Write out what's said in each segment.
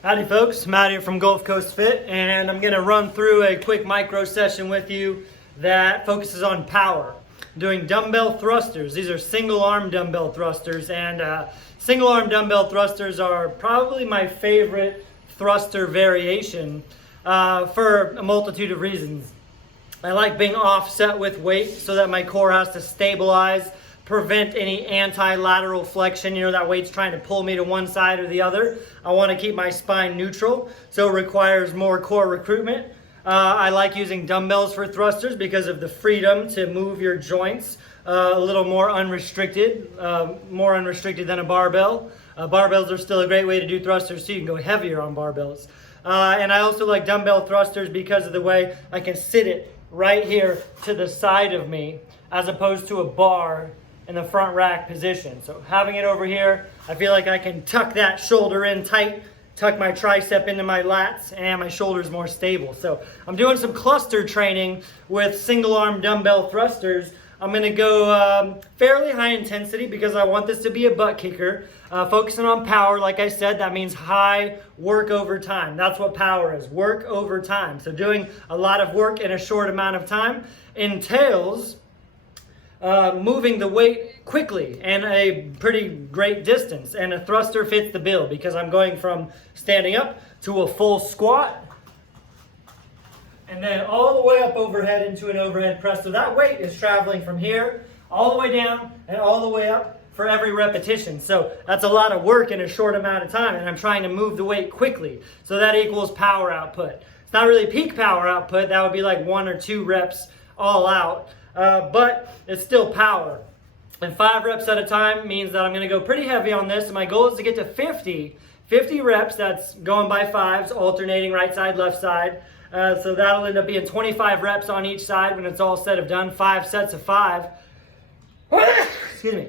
Howdy folks, Matt here from Gulf Coast Fit, and I'm going to run through a quick micro session with you that focuses on power. I'm doing dumbbell thrusters. These are single arm dumbbell thrusters, and single arm dumbbell thrusters are probably my favorite thruster variation for a multitude of reasons. I like being offset with weight so that my core has to stabilize, prevent any anti-lateral flexion. You know, that weight's trying to pull me to one side or the other. I want to keep my spine neutral, so it requires more core recruitment. I like using dumbbells for thrusters because of the freedom to move your joints a little more unrestricted than a barbell. Barbells are still a great way to do thrusters, so you can go heavier on barbells. And I also like dumbbell thrusters because of the way I can sit it right here to the side of me as opposed to a bar in the front rack position. So having it over here, I feel like I can tuck that shoulder in tight, tuck my tricep into my lats, and my shoulder's more stable. So I'm doing some cluster training with single arm dumbbell thrusters. I'm gonna go fairly high intensity because I want this to be a butt kicker. Focusing on power, like I said, that means high work over time. That's what power is, work over time. So doing a lot of work in a short amount of time entails moving the weight quickly and a pretty great distance, and a thruster fits the bill because I'm going from standing up to a full squat and then all the way up overhead into an overhead press. So that weight is traveling from here all the way down and all the way up for every repetition. So that's a lot of work in a short amount of time, and I'm trying to move the weight quickly. So that equals power output. It's not really peak power output. That would be like 1 or 2 reps all out. But it's still power. And 5 reps at a time means that I'm going to go pretty heavy on this. And my goal is to get to 50 reps. That's going by 5s, alternating right side, left side. So that'll end up being 25 reps on each side when it's all said and done. 5 sets of 5. Excuse me.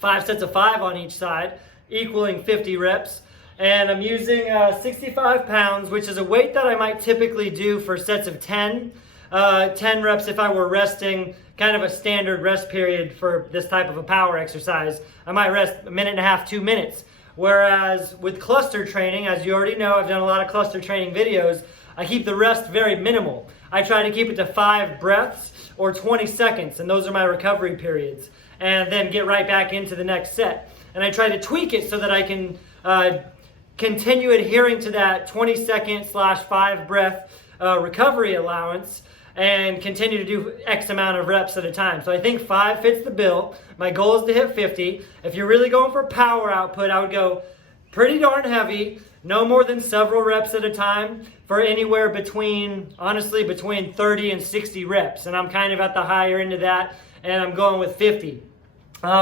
5 sets of 5 on each side, equaling 50 reps. And I'm using 65 pounds, which is a weight that I might typically do for sets of 10. 10 reps if I were resting, kind of a standard rest period for this type of a power exercise. I might rest 1.5 minutes, 2 minutes. Whereas with cluster training, as you already know, I've done a lot of cluster training videos, I keep the rest very minimal. I try to keep it to 5 breaths or 20 seconds, and those are my recovery periods. And then get right back into the next set. And I try to tweak it so that I can continue adhering to that 20-second/5 breath recovery allowance and continue to do X amount of reps at a time. So I think 5 fits the bill. My goal is to hit 50. If you're really going for power output, I would go pretty darn heavy, no more than several reps at a time for anywhere between, honestly, between 30 and 60 reps. And I'm kind of at the higher end of that, and I'm going with 50.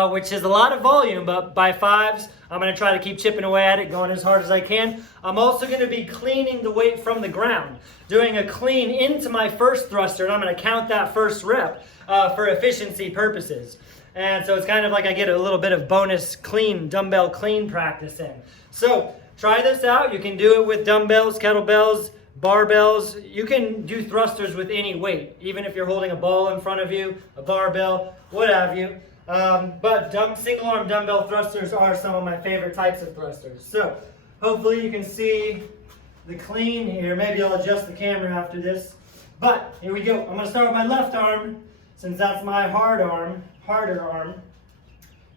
Which is a lot of volume, but by 5s, I'm going to try to keep chipping away at it, going as hard as I can. I'm also going to be cleaning the weight from the ground, doing a clean into my first thruster, and I'm going to count that first rep for efficiency purposes. And so it's kind of like I get a little bit of bonus clean, dumbbell clean practice in. So try this out. You can do it with dumbbells, kettlebells, barbells. You can do thrusters with any weight, even if you're holding a ball in front of you, a barbell, what have you. But single arm dumbbell thrusters are some of my favorite types of thrusters. So hopefully you can see the clean here. Maybe I'll adjust the camera after this. But here we go. I'm going to start with my left arm since that's my harder arm.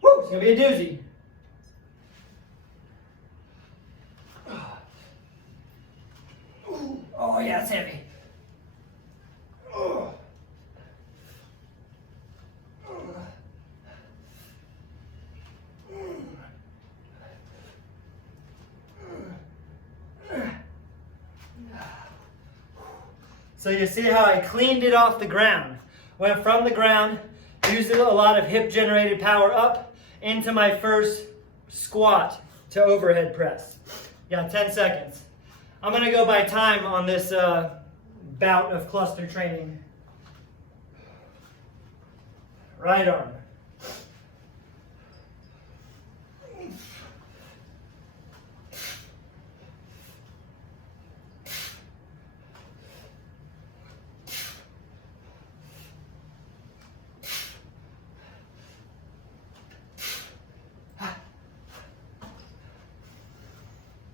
Woo, it's going to be a doozy. Oh yeah, it's heavy. So you see how I cleaned it off the ground. Went from the ground, using a lot of hip generated power up into my first squat to overhead press. Got 10 seconds. I'm gonna go by time on this bout of cluster training. Right arm.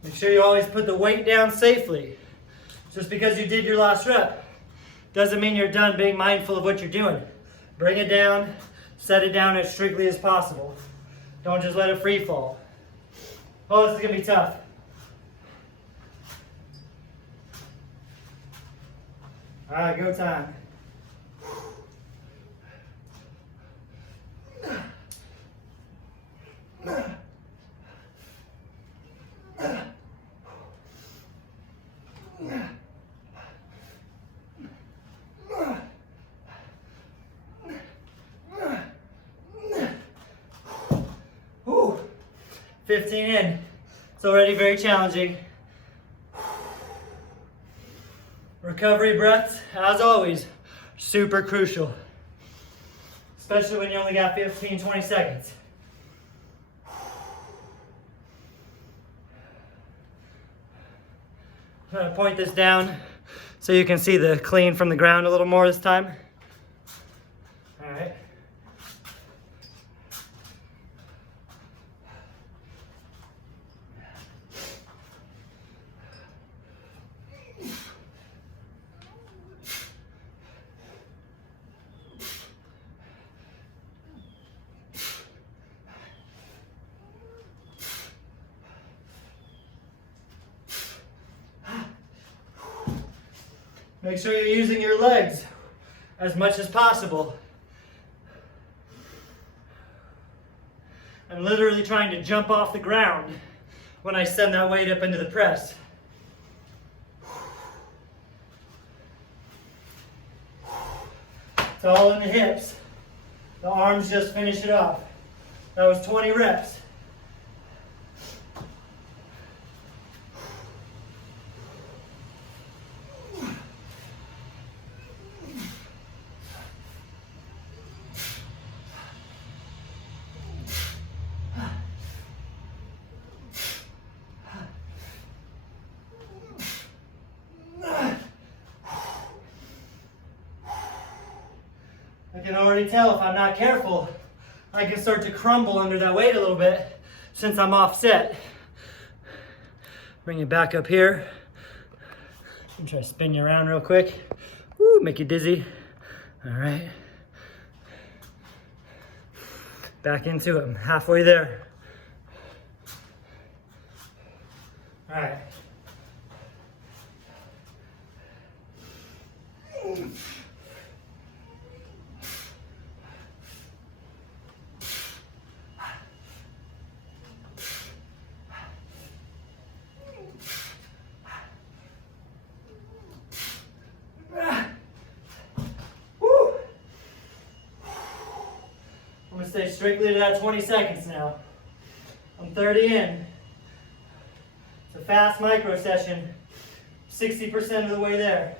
Make sure you always put the weight down safely. Just because you did your last rep doesn't mean you're done being mindful of what you're doing. Bring it down, set it down as strictly as possible. Don't just let it free fall. Oh, this is gonna be tough. All right, go time. Whew. 15 in. It's already very challenging. Recovery breaths, as always, super crucial. Especially when you only got 15, 20 seconds. I'm going to point this down so you can see the clean from the ground a little more this time. All right. Make sure you're using your legs as much as possible. I'm literally trying to jump off the ground when I send that weight up into the press. It's all in the hips. The arms just finish it off. That was 20 reps. I can already tell if I'm not careful, I can start to crumble under that weight a little bit since I'm offset. Bring it back up here. I'm try to spin you around real quick. Woo, make you dizzy. All right. Back into it. I'm halfway there. All right. I'm gonna stay strictly to that 20 seconds now. I'm 30 in. It's a fast micro session, 60% of the way there.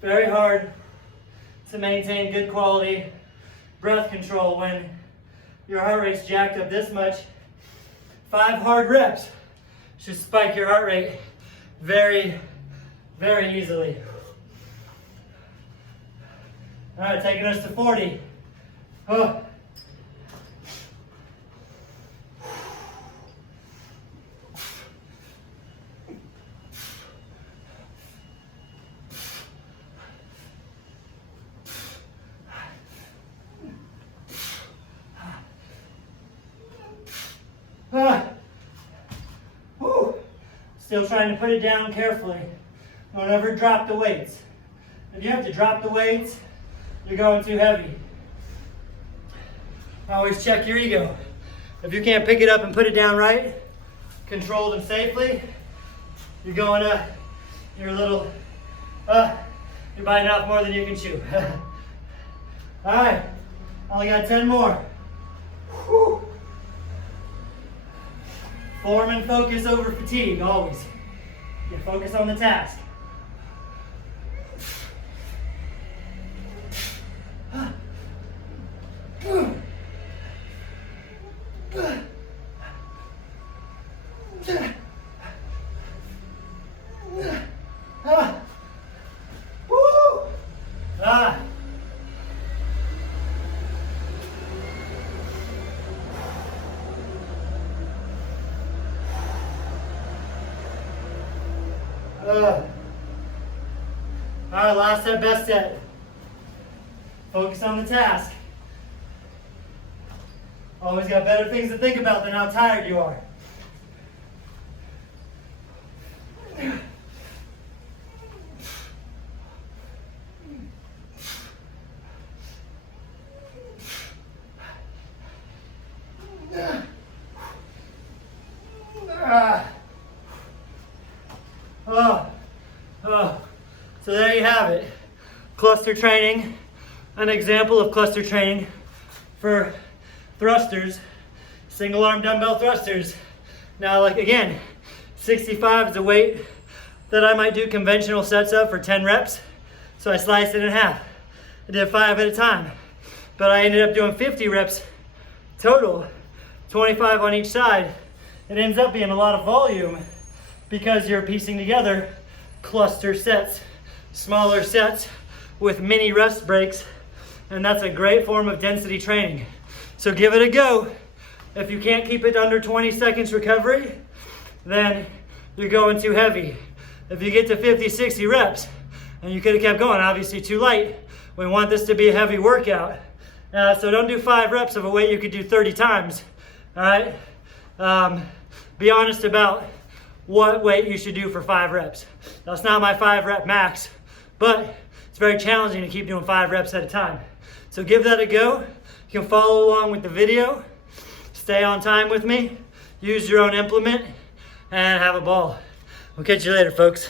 Very hard to maintain good quality breath control when your heart rate's jacked up this much. 5 hard reps should spike your heart rate very, very easily. All right, taking us to 40. Oh. Still trying to put it down carefully. Don't ever drop the weights. If you have to drop the weights, you're going too heavy. Always check your ego. If you can't pick it up and put it down right, controlled and safely, you're going you're a little, you're biting off more than you can chew. All right, only got 10 more. Whew. Form and focus over fatigue, always. You focus on the task. All right, last set, best set. Focus on the task. Always got better things to think about than how tired you are. So there you have it. Cluster training, an example of cluster training for thrusters, single arm dumbbell thrusters. Now, like again, 65 is a weight that I might do conventional sets of for 10 reps. So I sliced it in half. I did 5 at a time, but I ended up doing 50 reps total, 25 on each side. It ends up being a lot of volume because you're piecing together cluster sets, smaller sets with mini rest breaks, and that's a great form of density training. So give it a go. If you can't keep it under 20 seconds recovery, then you're going too heavy. If you get to 50, 60 reps, and you could have kept going, obviously too light. We want this to be a heavy workout. So don't do 5 reps of a weight you could do 30 times, all right? Be honest about what weight you should do for 5 reps. That's not my 5 rep max, but it's very challenging to keep doing 5 reps at a time. So give that a go. You can follow along with the video, stay on time with me, use your own implement, and have a ball. We'll catch you later, folks.